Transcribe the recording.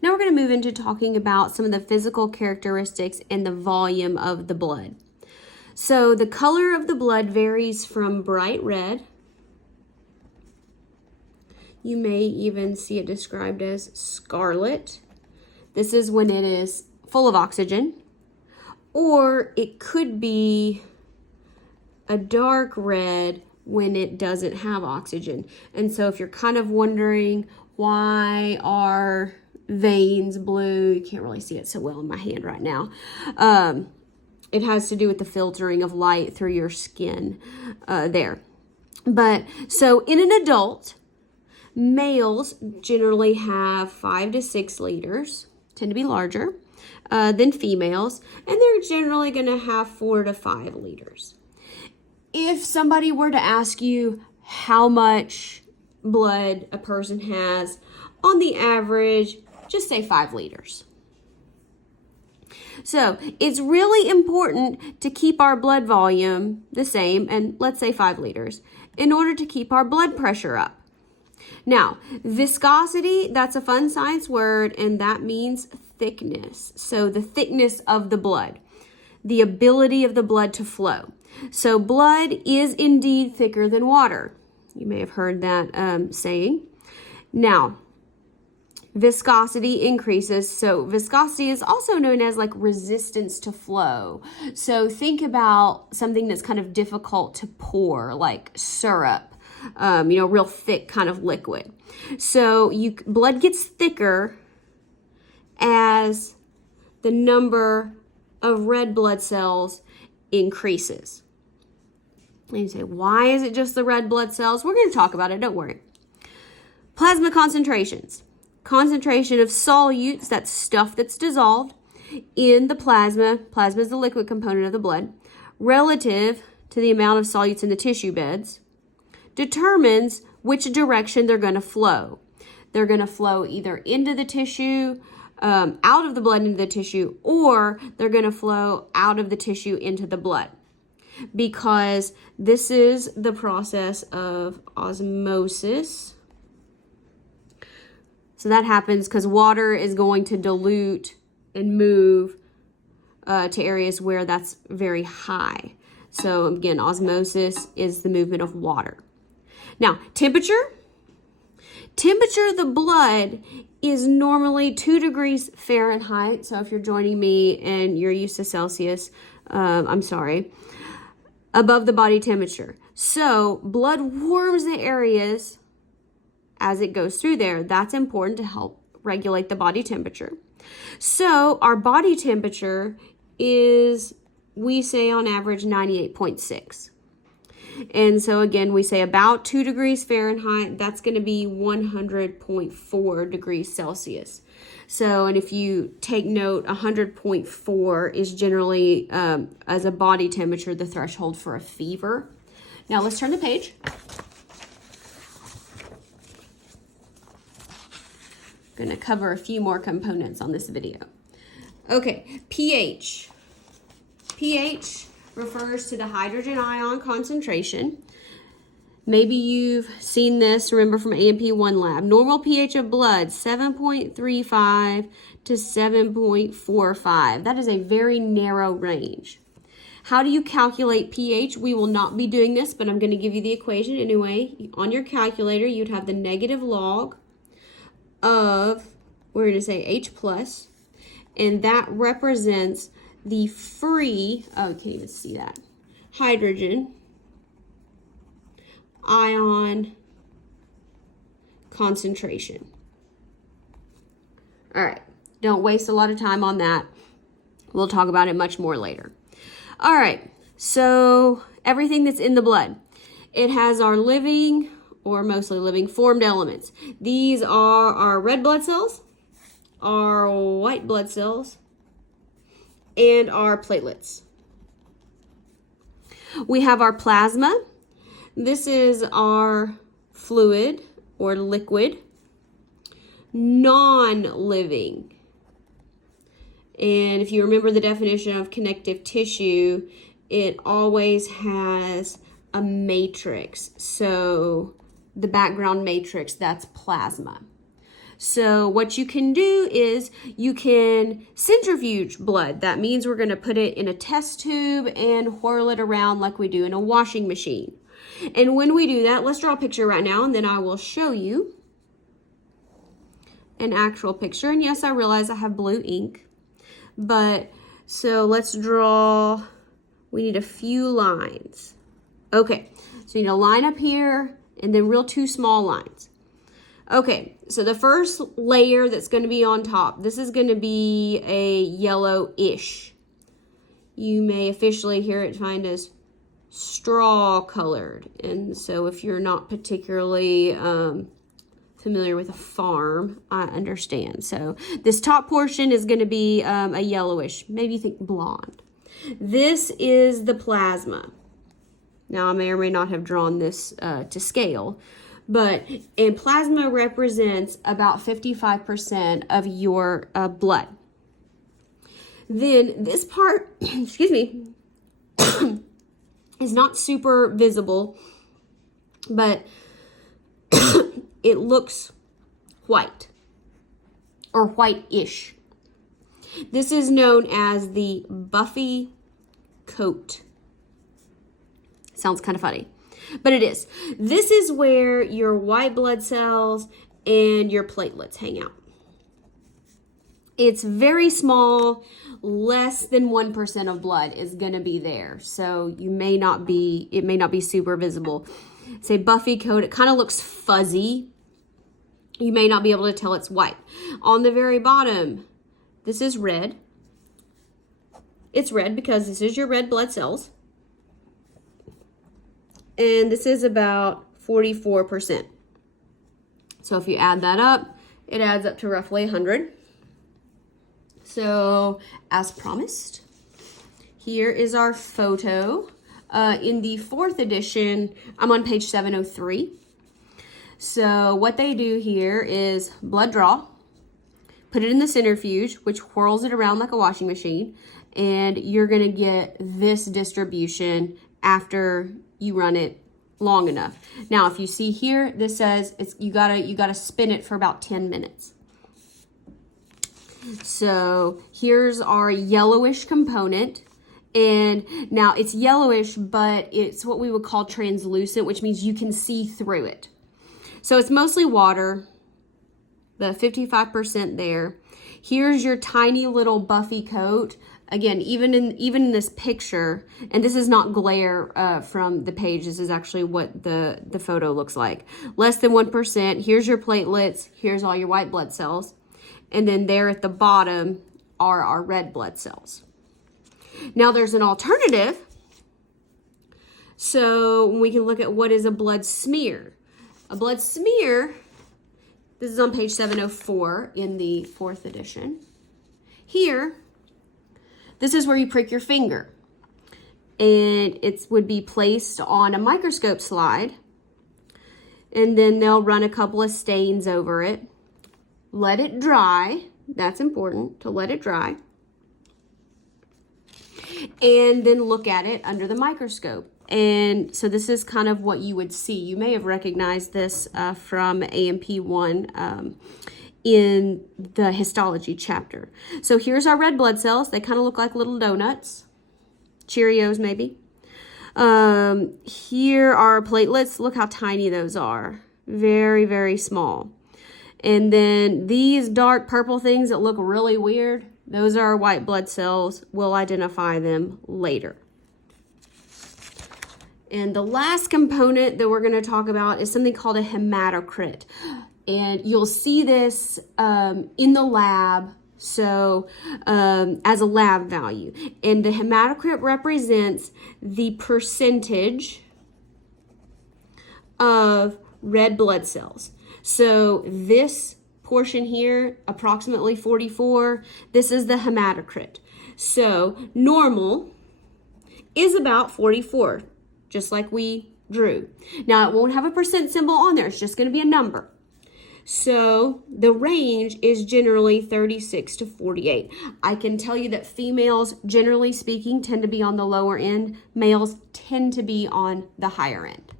Now we're going to move into talking about some of the physical characteristics and the volume of the blood. So the color of the blood varies from bright red. You may even see it described as scarlet. This is when it is full of oxygen. Or it could be a dark red when it doesn't have oxygen. And so if you're kind of wondering why are veins blue, you can't really see it so well in my hand right now. It has to do with the filtering of light through your skin there. But so in an adult, males generally have 5 to 6 liters, tend to be larger than females, and they're generally going to have 4 to 5 liters. If somebody were to ask you how much blood a person has, on the average, just say 5 liters. So it's really important to keep our blood volume the same, and let's say 5 liters, in order to keep our blood pressure up. Now, viscosity, that's a fun science word, and that means thickness. So the thickness of the blood, the ability of the blood to flow. So blood is indeed thicker than water. You may have heard that saying. Now, viscosity increases. So viscosity is also known as like resistance to flow. So think about something that's kind of difficult to pour, like syrup, real thick kind of liquid. So blood gets thicker as the number of red blood cells increases. And you say, why is it just the red blood cells? We're going to talk about it, don't worry. Plasma concentrations. Concentration of solutes, that's stuff that's dissolved in the plasma. Plasma is the liquid component of the blood, relative to the amount of solutes in the tissue beds, determines which direction they're going to flow. They're going to flow either into the tissue, out of the blood into the tissue, or they're going to flow out of the tissue into the blood. Because this is the process of osmosis. So that happens because water is going to dilute and move to areas where that's very high. So again, osmosis is the movement of water. Now, temperature. Temperature of the blood is normally 2 degrees Fahrenheit. So if you're joining me and you're used to Celsius, I'm sorry. Above the body temperature. So blood warms the areas as it goes through there. That's important to help regulate the body temperature. So our body temperature is, we say on average, 98.6. And so again, we say about 2 degrees Fahrenheit, that's going to be 100.4 degrees Celsius. So, and if you take note, 100.4 is generally, as a body temperature, the threshold for a fever. Now let's turn the page. I'm going to cover a few more components on this video. Okay, pH. pH refers to the hydrogen ion concentration. Maybe you've seen this, remember, from A&P1 lab. Normal pH of blood, 7.35 to 7.45. That is a very narrow range. How do you calculate pH? We will not be doing this, but I'm going to give you the equation anyway. On your calculator, you'd have the negative log of, we're going to say H plus, and that represents the free, oh, I can't even see that, hydrogen ion concentration. All right, don't waste a lot of time on that. We'll talk about it much more later. All right, so everything that's in the blood, it has our living or mostly living formed elements. These are our red blood cells, our white blood cells, and our platelets. We have our plasma. This is our fluid or liquid, non-living. And if you remember the definition of connective tissue, it always has a matrix. So the background matrix, that's plasma. So what you can do is you can centrifuge blood. That means we're going to put it in a test tube and whirl it around like we do in a washing machine. And when we do that, let's draw a picture right now, and then I will show you an actual picture. And yes, I realize I have blue ink, but so let's draw, we need a few lines. Okay, so you need a line up here and then two small lines. Okay, so the first layer that's going to be on top, this is going to be a yellow-ish. You may officially hear it defined as straw colored. And so if you're not particularly familiar with a farm, I understand. So this top portion is going to be a yellowish, maybe you think blonde. This is the plasma. Now I may or may not have drawn this to scale, and plasma represents about 55% of your blood. Then this part, excuse me, is not super visible, but it looks white or white-ish. This is known as the buffy coat. Sounds kind of funny, but it is. This is where your white blood cells and your platelets hang out. It's very small, less than 1% of blood is going to be there. So it may not be super visible. Say buffy coat, it kind of looks fuzzy. You may not be able to tell it's white. On the very bottom, this is red. It's red because this is your red blood cells. And this is about 44%. So if you add that up, it adds up to roughly 100. So as promised, here is our photo. In the 4th edition, I'm on page 703. So what they do here is blood draw, put it in the centrifuge, which whirls it around like a washing machine, and you're gonna get this distribution after you run it long enough. Now, if you see here, this says you gotta spin it for about 10 minutes. So here's our yellowish component. And now it's yellowish, but it's what we would call translucent, which means you can see through it. So it's mostly water, the 55% there. Here's your tiny little buffy coat. Again, even in this picture, and this is not glare from the page, this is actually what the photo looks like. Less than 1%. Here's your platelets. Here's all your white blood cells. And then there at the bottom are our red blood cells. Now there's an alternative. So we can look at what is a blood smear. A blood smear, this is on page 704 in the 4th edition. Here, this is where you prick your finger. And it would be placed on a microscope slide. And then they'll run a couple of stains over it. Let it dry. That's important, to let it dry. And then look at it under the microscope. And so this is kind of what you would see. You may have recognized this from A&P2 in the histology chapter. So here's our red blood cells. They kind of look like little donuts, Cheerios maybe. Here are platelets. Look how tiny those are. Very, very small. And then these dark purple things that look really weird, those are white blood cells. We'll identify them later. And the last component that we're going to talk about is something called a hematocrit. And you'll see this in the lab, so as a lab value. And the hematocrit represents the percentage of red blood cells. So this portion here, approximately 44, this is the hematocrit. So normal is about 44, just like we drew. Now it won't have a percent symbol on there, it's just going to be a number. So the range is generally 36 to 48. I can tell you that females, generally speaking, tend to be on the lower end. Males tend to be on the higher end.